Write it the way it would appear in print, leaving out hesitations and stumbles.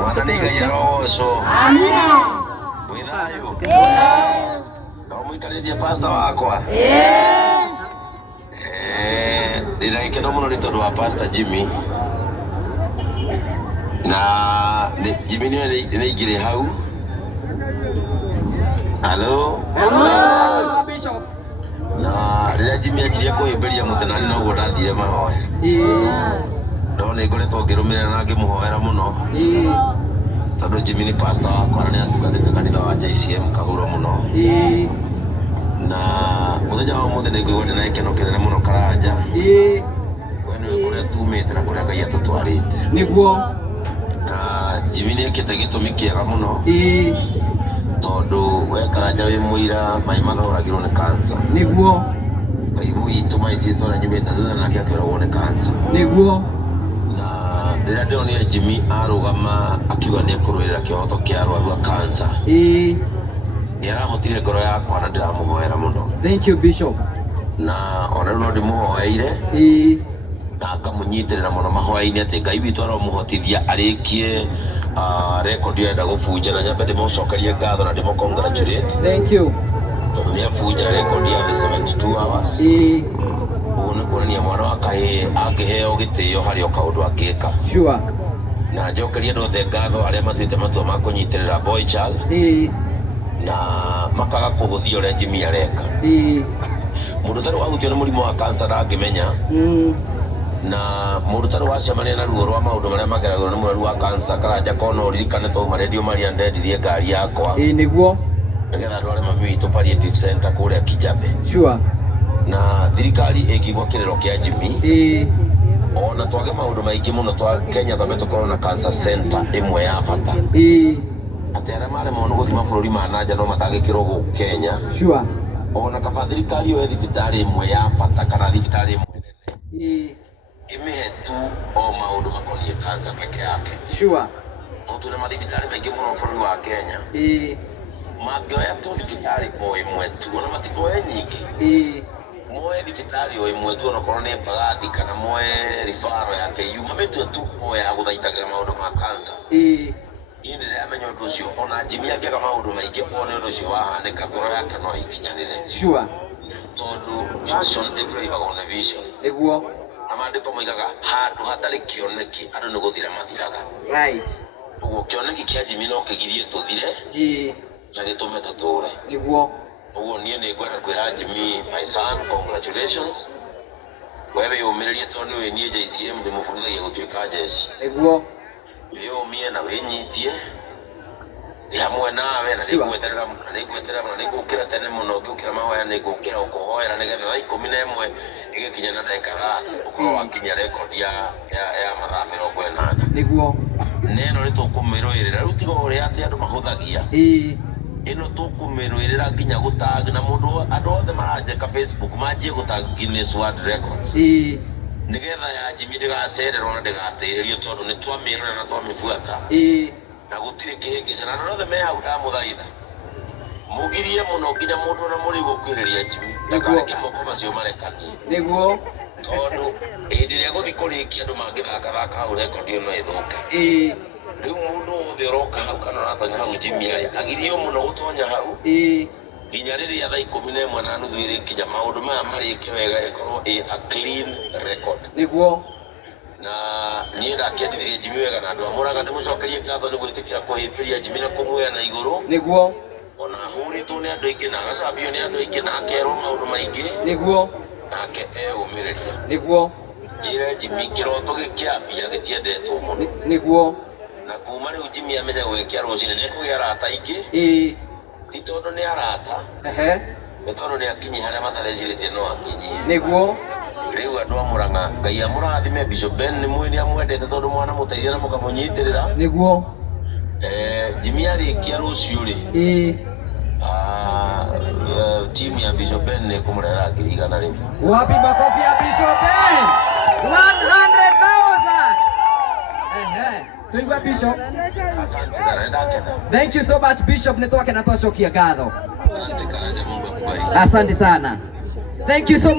Mwana nĩngai arogocwo. Amina. Wĩ thayũ? No mũikarĩrie pastor wakwa? Ndĩna gĩkeno mũno nĩ tondũ wa Pastor Jimmy. Na Jimmy nĩ aingĩre hau. Hello? Hello, Bishop. Na rĩrĩa Jimmy anjirie kũhĩmbĩria mũtenani noguo ndathire mahoya. No nĩ ngoretwo ngĩrũmĩrĩra na ngĩmũhoera mũno. Tondũ Jimmy nĩ pastor wakwa na nĩ atugatĩte kanitha wa JCM Kahuro mũno. Na mũthenya wa ũmũthĩ nĩ ngũigua ndĩna gĩkeno kĩnene mũno Karanja. We nĩwe kũrĩa tumĩte na kũrĩa Ngai atũtwarĩte. Nĩguo. Na Jimmy nĩ ekĩte gĩtũmi kĩega mũno. Tondũ we Karanja wĩ mũira maĩ mathoragĩrwo nĩ cancer. Nĩguo. Baibu itũ maicisto na nyumĩte thutha nake akĩragwo nĩ cancer. Nĩguo. Na rĩrĩa ndĩronire Jimmy arũgama akiuga nĩ ekũrũĩrĩra kĩhoto kĩa arũaru a cancer. Nĩ arahotire ngoro yakwa na ndĩramũhoera mũno. Thank you, Bishop. Na ona rĩu no ndĩmũhoeire na ngamũnyitĩrĩra mũno mahoya-inĩ atĩ Ngai witũ aromũhotithia arĩkie rekondi yenda gũbunja na nyambe ndĩmũcokerie ngatho na ndĩmũ congratulate. Thank you. Tondũ nĩ abunja rekondi ya 72 hours. Ũguo nĩ kuonania mwana wa kahĩĩ angĩheo gĩtĩo harĩ o kaũndũ angĩka. Sure. Na njokerie andũ othe ngatho arĩa matuĩte matua ma kũnyitĩrĩra boy child na makaga kũhũthia ũrĩa Jimmy areka. Mũndũ ũtarĩ wahutio nĩ mũrimũ wa cancer ndangĩmenya. Na mũndũ ũtarĩ wacemania na ruo rwa maũndũ marĩa mageragĩrwo nĩ mũrwaru wa cancer Karanja kona ũririkane twauma redio marĩa ndendirie ngari yakwa. Nĩguo. Nĩgetha andũ arĩa mami witũ palliative center kũrĩa Kijabe. Sure. Na thirikari ĩkĩigua kĩrĩro kĩa Jimmy. Ona twage maũndũ maingĩ mũno twa Kenya twambe tũkorwo na cancer center ĩmwe ya bata. Atĩ arĩa maremwo nĩ gũthiĩ mabũrũri ma nanja no matangĩkĩrwo gũkũ Kenya. Sure. Ona kaba thirikari yoe thibitarĩ ĩmwe ya bata kana thibitarĩ ĩmwe nene ĩmĩhe tu o maũndũ makoniĩ cancer peke yake. Sure. Tondũ tũrĩ mathibitarĩ maingĩ mũno bũrũri wa Kenya. Mangĩoya tu thibitarĩ o ĩmwe tu ona matikoe nyingĩ. Moe thibitarĩ o ĩmwe tu onakorwo nĩ Mbagathi kana moe ribaro ya KU mametue tu o ya gũthaitagĩra maũndũ ma cancer. Niĩ nĩndĩramenya ũndũ ũcio ona Jimmy angĩaga maũndũ maingĩ one ũndũ ũcio wahanĩka ngoro yake no ikinyanĩre. Sure. Tondũ passion ĩtũrĩhaga na vision. Nĩguo. Na maandĩko moigaga handũ hatarĩ kĩoneki andũ nĩ gũthira mathiraga. Right. Ũguo kĩoneki kĩa Jimmy no kĩgirie tũthire na gĩtũme tũtũũre. Nĩguo. Ũguo niĩ nĩngwenda kwĩra Jimmy, my son, congratulations. Wewe yũmĩrĩrie tondũ nĩwe niĩ JCM ndĩmũbundithagia gũtuĩka jeshi. Nĩguo. Wĩyũmie na wĩnyitie ndĩ hamwe nawe na nĩngweterera na nĩngweterera na nĩngũkĩra tene mũno ngĩũkĩra mahoya nĩngũkĩra gũkũhoera nĩgetha thaa 11 ĩgĩkinya na ndagĩka 3 ũkorwo wakinya rekondi ya mathaa 80. Nĩguo. Neno nĩtũkũmĩrũĩrĩra rĩu tiga ũrĩa atĩ andũ mahũthagia. Ĩno tũkũmĩrũĩrĩra nginya gũtag na mũndũ andũ othe maranjeka Facebook manjie gũtag Guinness World Records. Nĩgetha ya Jimmy ndĩgacererwo na ndĩgatĩrĩrio tondũ nĩ twamĩrora na twamĩbuata. Na gũtirĩ kĩhĩngĩca na andũ othe me hau ndamũthaitha mũgirie mũno nginya mũndũ ona mũrĩ gũkuhĩrĩria Jimmy ndakareke moko macio marekanie. Nĩguo. Tondũ hĩndĩ ĩrĩa gũthiĩ kũrĩkia andũ mangĩthakathaka hau rekondi ĩno ĩthũke. Rĩu mũndũ wothe ũroka hau kana ũratonya hau Jimmy agirio mũno gũtonya hau. Nginya rĩrĩa thaa 11 na nuthu ĩrĩkinya maũndũ maya marĩke wega ĩkorwo a clean record. Nĩguo. Na niĩ ndakĩendithirie Jimmy wega na andũ amũraga ndĩmũcokerie ngatho nĩ gwĩtĩkĩra kũhĩmbĩria Jimmy na kũmuoya na igũrũ. Nĩguo. Ona hũrĩtwo nĩ andũ aingĩ na agacambio nĩ andũ aingĩ na akerwo maũndũ maingĩ. Nĩguo. Nake eyũmĩrĩria. Nĩguo. Njĩre Jimmy kĩroto gĩkĩambia gĩtiendetwo mũno. Nĩguo. Na kuma rĩu Jimmy amenya gwĩkia rũcinĩ nĩekũgĩa arata aingĩ. Ti tondũ nĩ arata. Nĩ tondũ nĩ akinyi harĩa matareciirĩtie no akinyie. Nĩguo. Rĩu andũ a Mũrang'a Ngai amũrathime Bishop Ben nĩ mwĩ nĩ amwendete tondũ mwana mũteithia na mũkamũnyitĩrĩra. Nĩguo. Jimmy arĩkia rũciũ-rĩ timu ya Bishop Ben nĩ kũmũrehera 100,000 rĩu. Wapi makofi ya Bishop Ben? 100,000. Tuigua Bishop. Asante sana ndakena. Thank you so much Bishop, nĩtwake na twacokia ngatho. Asante sana. Asante sana. Thank you so much.